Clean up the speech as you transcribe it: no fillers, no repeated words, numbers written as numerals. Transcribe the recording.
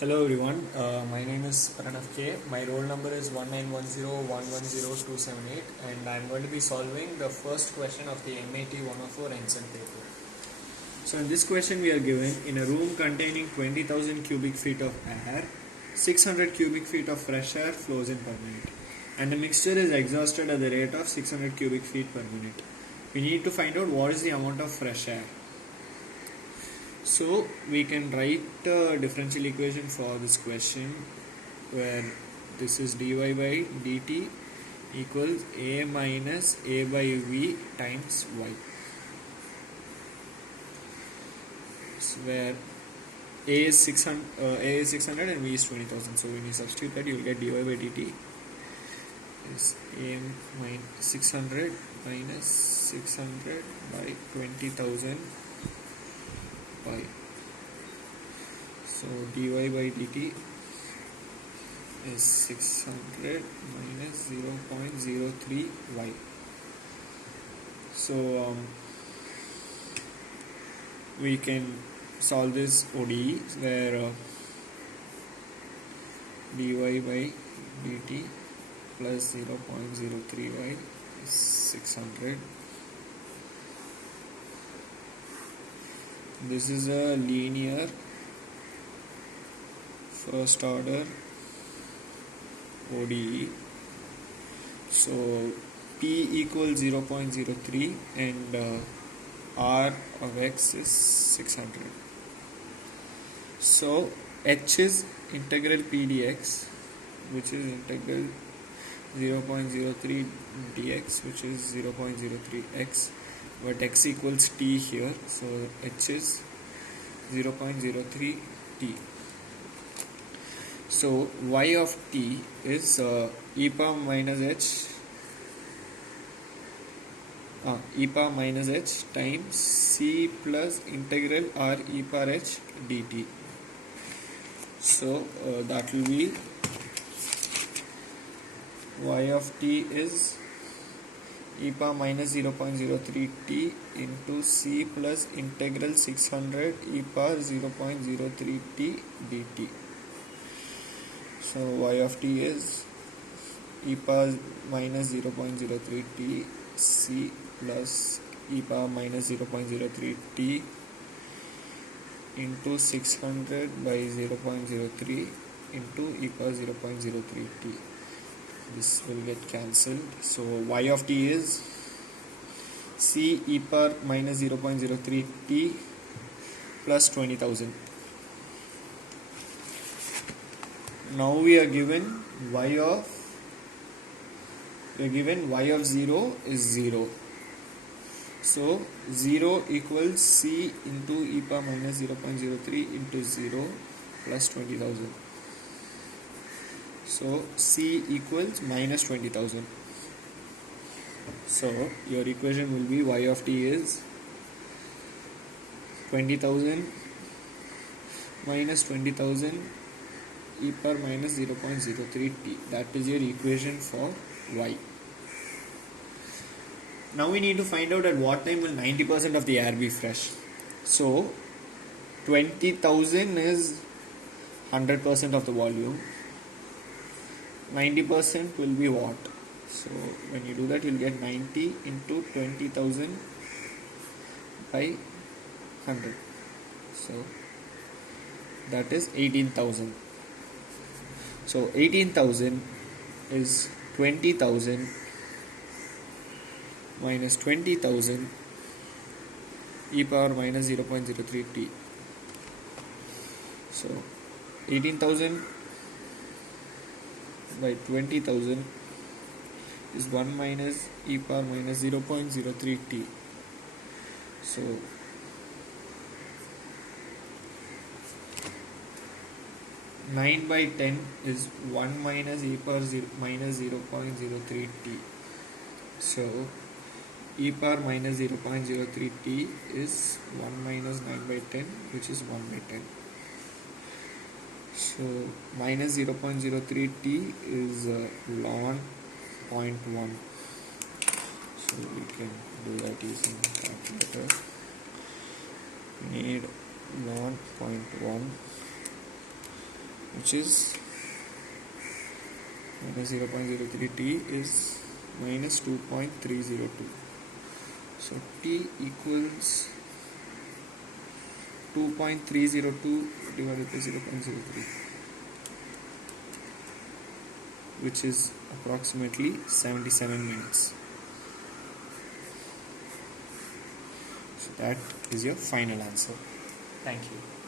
Hello everyone, my name is Pranav K. My roll number is 1910110278 and I am going to be solving the first question of the MAT 104 Ensign paper. So in this question we are given in a room containing 20,000 cubic feet of air, 600 cubic feet of fresh air flows in per minute and the mixture is exhausted at the rate of 600 cubic feet per minute. We need to find out what is the amount of fresh air. So we can write a differential equation for this question where this is dy by dt equals a minus a by v times y. So where a is 600 and v is 20,000. So when you substitute that, you will get dy by dt is a minus 600 minus 600 by 20,000 by. So dy by dt is 600 minus 0.03 y. So we can solve this ODE where dy by dt plus 0.03 y is 600. This is a linear first order ODE. So P equals 0.03 and R of x is 600. So H is integral P dx, which is integral 0.03 dx, which is 0.03 x, but x equals t here, so h is 0.03 t. So y of t is e power minus h times c plus integral r e power h dt. So that will be y of t is e power minus 0.03 t into c plus integral 600 e power 0.03 t dt. So y of t is e power minus 0.03 t c plus e power minus 0.03 t into 600 by 0.03 into e power 0.03 t. This will get cancelled. So y of t is c e power minus 0.03 t plus 20,000. Now we are given y of 0 is 0. So 0 equals c into e power minus 0.03 into 0 plus 20,000. So c equals minus 20,000. So your equation will be y of t is 20,000 minus 20,000 e power minus 0.03 t. That is your equation for y. Now we need to find out at what time will 90% of the air be fresh. So 20,000 is 100% of the volume. 90% will be what? So when you do that, you'll get 90 into 20,000 by 100. So that is 18,000. So 18,000 is 20,000 minus 20,000 e power minus 0.03 t. So 18,000 by 20,000 is 1 minus e power minus 0.03 t. So nine by 10 is 1 minus e power minus 0.03 t. So e power minus 0.03 t is 1 minus 9 by 10, which is 1 by 10. So minus 0.03 t is ln 0.1. So we can do that using calculator. We need ln 0.1 which is minus 0.03 t is minus 2.302. So t equals 2.302 divided by 0.03, which is approximately 77 minutes. So that is your final answer. Thank you.